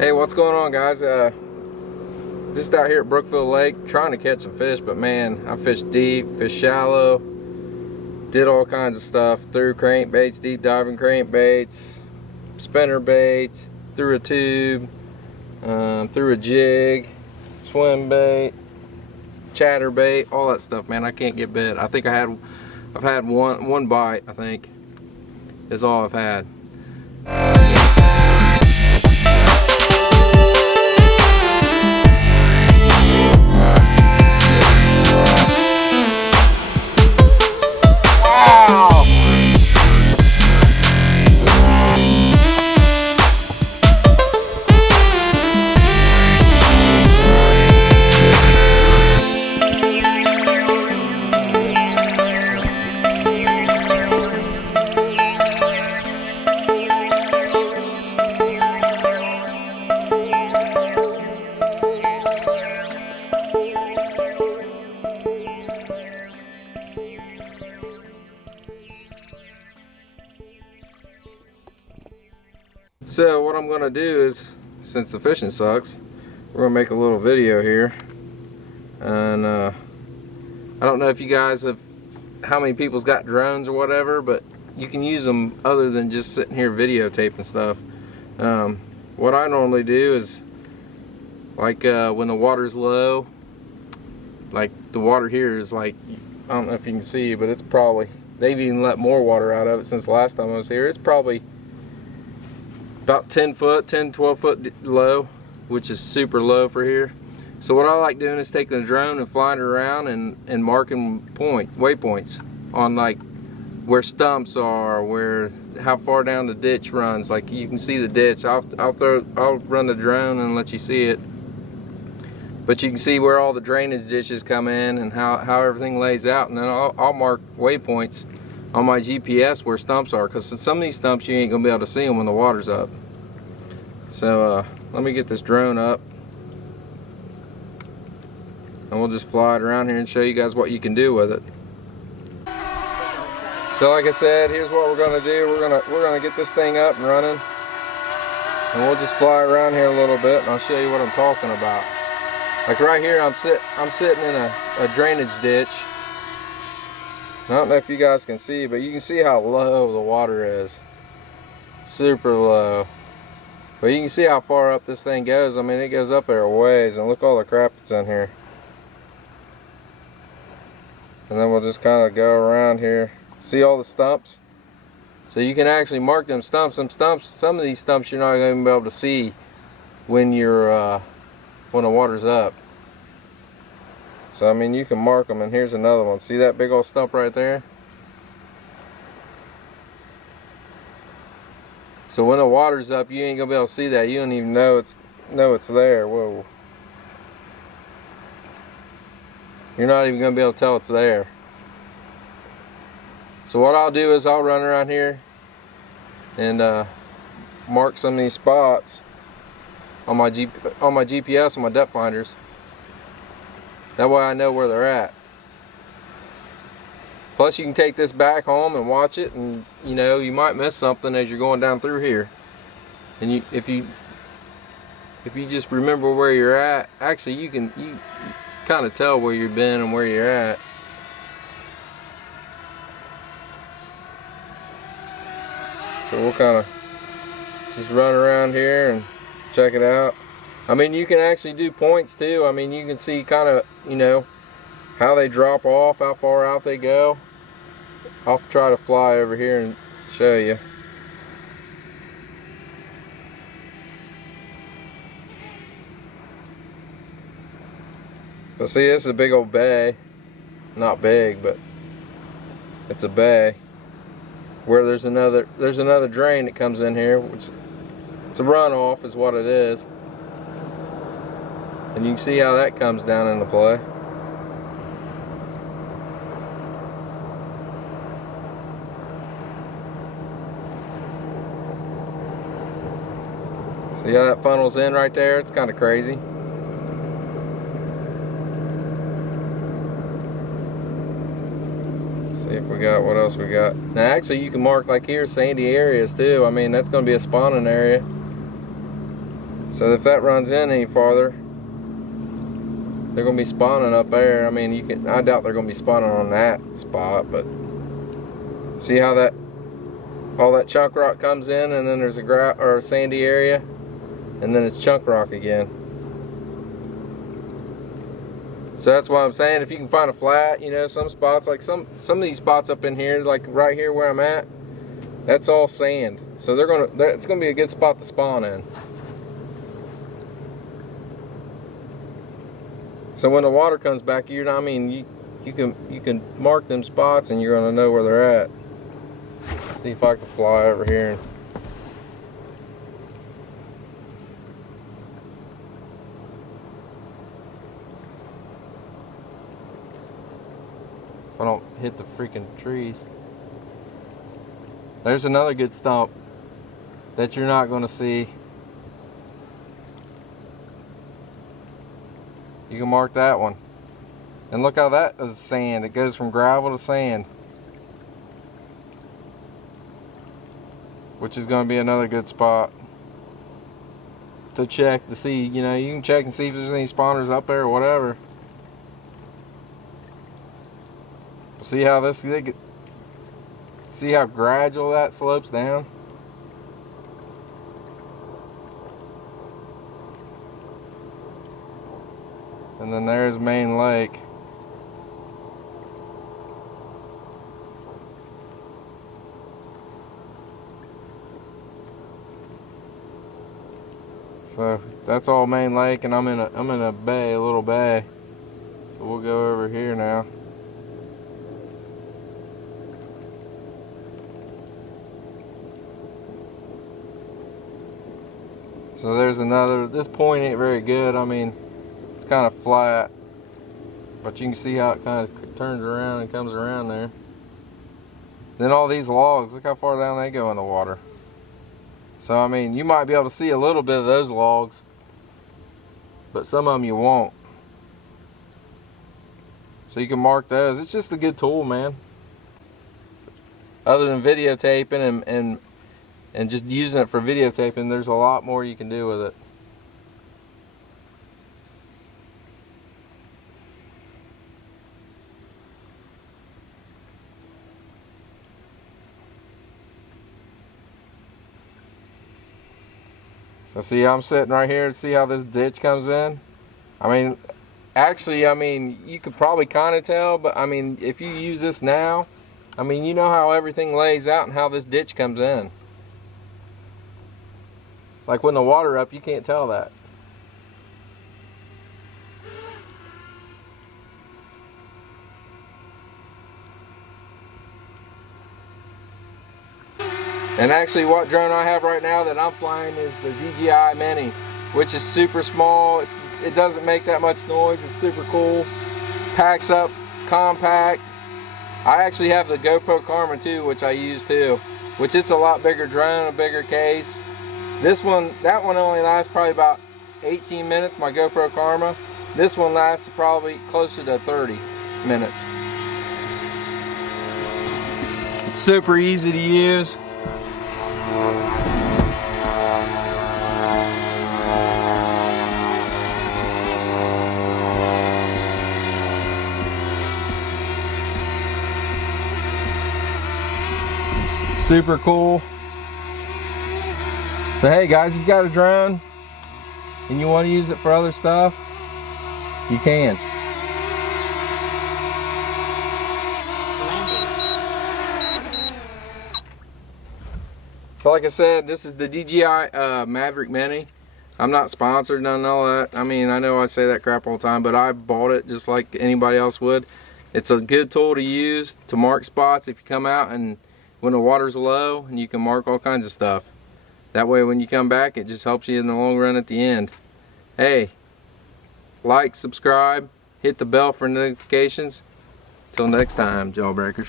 Hey, what's going on, guys? Just out here at Brookville Lake trying to catch some fish, but man, I fished deep, fished shallow, did all kinds of stuff, threw crankbaits, deep diving crankbaits, spinner baits, threw a tube, threw a jig, swim bait, chatter bait, all that stuff, man. I can't get bit. I think I've had one bite, I think, is all I've had. So what I'm going to do is, since the fishing sucks, we're going to make a little video here. And I don't know if you guys have, how many people's got drones or whatever, but you can use them other than just sitting here videotaping stuff. What I normally do is, like when the water's low, like the water here is like, I don't know if you can see, but it's probably, they've even let more water out of it since the last time I was here. It's probably about 10 foot, 10, 12 foot low, which is super low for here. So what I like doing is taking the drone and flying it around and marking waypoints on like where stumps are, where how far down the ditch runs. Like you can see the ditch. I'll run the drone and let you see it. But you can see where all the drainage ditches come in and how everything lays out, and then I'll mark waypoints on my GPS where stumps are, because some of these stumps you ain't gonna be able to see them when the water's up. So let me get this drone up and we'll just fly it around here and show you guys what you can do with it. So like I said, here's what we're gonna do. We're gonna get this thing up and running, and we'll just fly around here a little bit and I'll show you what I'm talking about. Like right here, I'm sitting in a drainage ditch. I don't know if you guys can see, but you can see how low the water is. Super low. But you can see how far up this thing goes. I mean, it goes up there a ways, and look all the crap that's in here. And then we'll just kind of go around here. See all the stumps? So you can actually mark them stumps. Some of these stumps you're not going to be able to see when you're when the water's up. So I mean, you can mark them, and here's another one. See that big old stump right there? So when the water's up, you ain't gonna be able to see that. You don't even know it's there. Whoa. You're not even gonna be able to tell it's there. So what I'll do is I'll run around here and mark some of these spots on my GPS on my depth finders. That way I know where they're at. Plus you can take this back home and watch it, and you know, you might miss something as you're going down through here. And if you just remember where you're at, actually you kind of tell where you've been and where you're at. So we'll kind of just run around here and check it out. I mean, you can actually do points too. I mean, you can see kind of, you know, how they drop off, how far out they go. I'll try to fly over here and show you. So see, this is a big old bay. Not big, but it's a bay where there's another drain that comes in here, which it's a runoff is what it is. And you can see how that comes down into play. See how that funnels in right there? It's kind of crazy. See if we got, what else we got. Now actually you can mark like here sandy areas too. I mean, that's going to be a spawning area. So if that runs in any farther, they're going to be spawning up there. I mean, I doubt they're going to be spawning on that spot, but see how all that chunk rock comes in, and then there's a sandy area, and then it's chunk rock again. So that's why I'm saying, if you can find a flat, you know, some spots, like some of these spots up in here, like right here where I'm at, that's all sand. So it's gonna be a good spot to spawn in. So when the water comes back, you can mark them spots, and you're gonna know where they're at. See if I can fly over here. If I don't hit the freaking trees. There's another good stump that you're not going to see. You can mark that one. And look how that is sand. It goes from gravel to sand. Which is going to be another good spot to check to see, you know, you can check and see if there's any spawners up there or whatever. See how see how gradual that slopes down? And then there's Main Lake. So that's all Main Lake, and I'm in a bay, a little bay. So we'll go over here now. So there's another, this point ain't very good. I mean, it's kind of flat, but you can see how it kind of turns around and comes around there. Then all these logs, look how far down they go in the water. So I mean, you might be able to see a little bit of those logs, but some of them you won't. So you can mark those. It's just a good tool, man. Other than videotaping and just using it for videotaping, there's a lot more you can do with it. So see, I'm sitting right here to see how this ditch comes in. I mean, actually, I mean, you could probably kind of tell, but I mean, if you use this now, I mean, you know how everything lays out and how this ditch comes in. Like when the water up, you can't tell that. And actually, what drone I have right now that I'm flying is the DJI Mini, which is super small. It doesn't make that much noise. It's super cool. Packs up, compact. I actually have the GoPro Karma too, which I use too, which it's a lot bigger drone, a bigger case. That one only lasts probably about 18 minutes, my GoPro Karma. This one lasts probably closer to 30 minutes. It's super easy to use. Super cool. So hey guys, if you've got a drone and you want to use it for other stuff, you can. So like I said, this is the DJI Maverick Mini. I'm not sponsored, none of all that. I mean, I know I say that crap all the time, but I bought it just like anybody else would. It's a good tool to use to mark spots if you come out and when the water's low, and you can mark all kinds of stuff. That way when you come back, it just helps you in the long run at the end. Hey, like, subscribe, hit the bell for notifications. Till next time, jawbreakers.